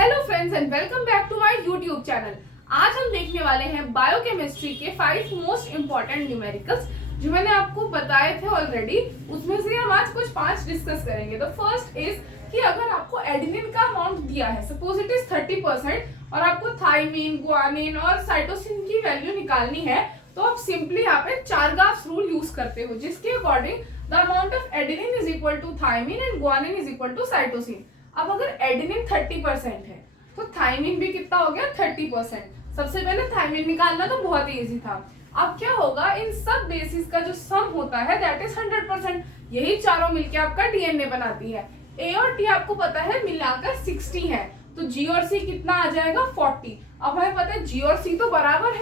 Hello friends and welcome back to my YouTube channel. आज हम देखने वाले हैं बायोकेमिस्ट्री के 5 मोस्ट इंपॉर्टेंट न्यूमेरिकल्स जो मैंने आपको बताए थे ऑलरेडी। उसमें से हम आज कुछ 5 डिस्कस करेंगे। द फर्स्ट इज कि अगर आपको एडेनिन का अमाउंट दिया है, सपोज इट इज 30% और आपको थाइमिन, गुआनिन और साइटोसिन की वैल्यू निकालनी है, तो आप सिंपली यहाँ पे चारगाफ रूल यूज करते हो, जिसके according the amount of adenine is equal to thymine and guanine is equal to cytosine. अब अगर एडेनिन 30% है तो थाइमिन भी कितना हो गया 30%। सबसे पहले थाइमिन निकालना तो बहुत ही इजी था। अब क्या होगा, इन सब बेसिस का जो सम होता है दैट इज 100%। यही चारों मिलके आपका डीएनए बनाती है। ए और टी आपको पता है मिलाकर 60 है, तो जी और सी कितना आ जाएगा 40। अब हमें पता है जी और सी तो बराबर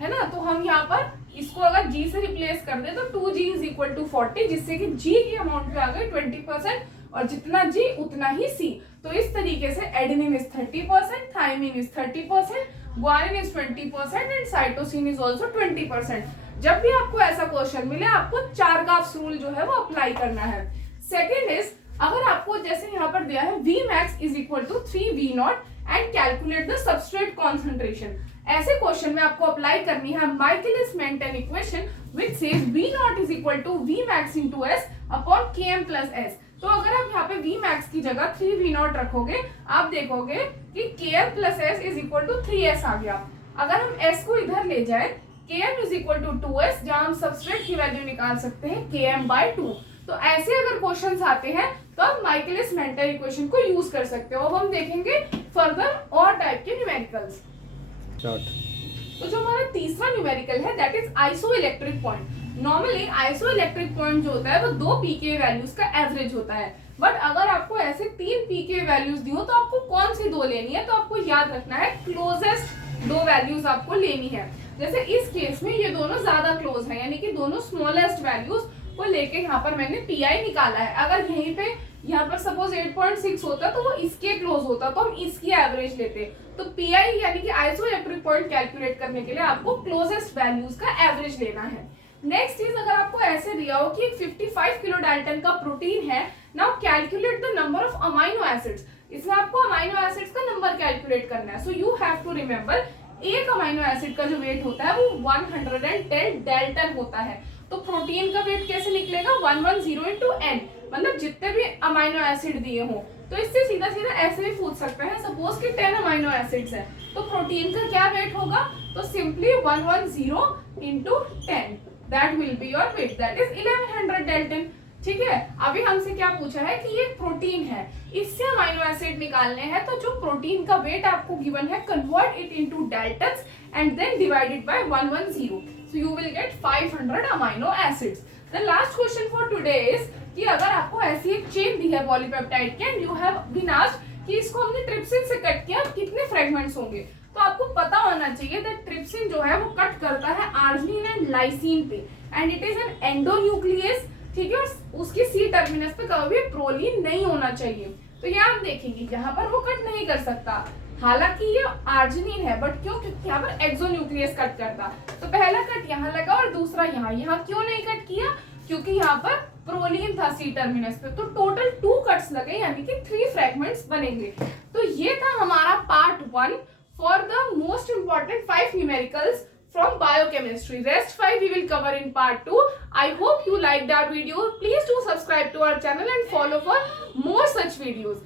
है ना, तो हम यहाँ पर इसको अगर जी से रिप्लेस कर दे तो 2g इज इक्वल टू 40, जिससे कि जी की अमाउंट पे आ गई 20% और जितना जी उतना ही सी। तो इस तरीके से adenine is 30%, thymine is 30%, guanine is 20% and cytosine is also 20%। जब भी आपको ऐसा क्वेश्चन मिले आपको चारगाफ रूल जो है वो अप्लाई करना है। सेकेंड इज, अगर आपको जैसे यहाँ पर दिया है V max is equal to 3V0 and calculate the substrate concentration, ऐसे क्वेश्चन में आपको अप्लाई करनी है Michaelis Menten equation which says V0 is equal to V max into S upon Km plus S। तो अगर आप यहाँ पे V max की जगह 3V0 रखोगे, आप देखोगे कि Km plus S is equal to 3S आ गया। अगर हम S को इधर ले जाए, Km is equal to 2S, जहाँ हम सबस्ट्रेट की वैल्यू निकाल सकते हैं Km/2। तो ऐसे अगर क्वेश्चंस आते हैं तो आप माइकलिस मेंटन इक्वेशन को यूज कर सकते हो। अब हम देखेंगे फर्दर और टाइप के न्यूमेरिकल्स। तो जो हमारा तीसरा न्यूमेरिकल है that is isoelectric point. Normally isoelectric point जो होता है वो 2 पीके वैल्यूज का एवरेज होता है, बट अगर आपको ऐसे 3 पीके वैल्यूज दी हो तो आपको कौन सी 2 लेनी है, तो आपको याद रखना है क्लोजेस्ट 2 वैल्यूज आपको लेनी है। जैसे इस केस में ये दोनों ज्यादा क्लोज है, यानी कि दोनों स्मॉलेस्ट वैल्यूज को लेके यहाँ पर मैंने पीआई निकाला है। अगर यहीं पे यहाँ पर सपोज 8.6 होता तो वो इसके क्लोज होता तो हम इसकी एवरेज लेते। तो पीआई यानी कि आइसोइलेक्ट्रिक पॉइंट कैलकुलेट करने के लिए आपको क्लोजेस्ट वैल्यूज का एवरेज लेना है। नेक्स्ट चीज, अगर आपको ऐसे दिया हो कि 55 किलो डाल्टन का प्रोटीन है, now calculate the number of amino acids. इसमें आपको अमाइनो एसिड्स का नंबर कैलकुलेट करना है। So you have to remember एक अमाइनो एसिड का जो वेट होता है वो 110 डाल्टन होता है। तो प्रोटीन का वेट कैसे निकलेगा 110 into n, मतलब जितने भी अमाइनो एसिड दिए हो। तो इससे सीधा सीधा ऐसे भी पूछ सकते हैं, सपोज कि 10 अमाइनो एसिड्स है तो प्रोटीन का क्या वेट होगा, तो simply 110 into 10 that will be your weight, that is 1100 Dalton. ठीक है, अभी हमसे क्या पूछा है कि ये प्रोटीन है, इससे अमाइनो एसिड निकालने हैं, तो जो प्रोटीन का वेट आपको गिवन है convert it into daltons and then divided by 110, so you will get 500 amino acids. The last question for today is कि अगर आपको ऐसी एक चेन दी है पॉलीपेप्टाइड की and you have been asked कि इसको हमने ट्रिप्सिन से कट किया, कितने फ्रेगमेंट्स होंगे, तो आपको पता होना चाहिए दैट ट्रिप्सिन जो है वो कट करता है आर्जिनिन एंड लाइसिन पे and it is an endonuclease. ठीक है, और उसके सी टर्मिनस पे कभी भी प्रोलीन नहीं होना चाहिए। तो यहाँ हम देखेंगे यहाँ पर वो कट नहीं कर सकता, हालांकि ये आर्जिनिन है, बट क्यों, क्योंकि यहाँ पर एक्सोन्यूक्लियस कट करता। तो पहला कट यहाँ लगा और दूसरा यहाँ। यहाँ क्यों नहीं कट किया, क्योंकि यहाँ पर प्रोलीन था सी टर्मिनस पे। तो टोटल 2 कट्स लगे, यानी कि 3 फ्रेगमेंट्स बनेंगे। तो ये था हमारा part 1 for the most important 5 numericals from biochemistry. Rest 5 we will cover in part 2. I hope you liked our video. Please do subscribe to our channel and follow for more such videos.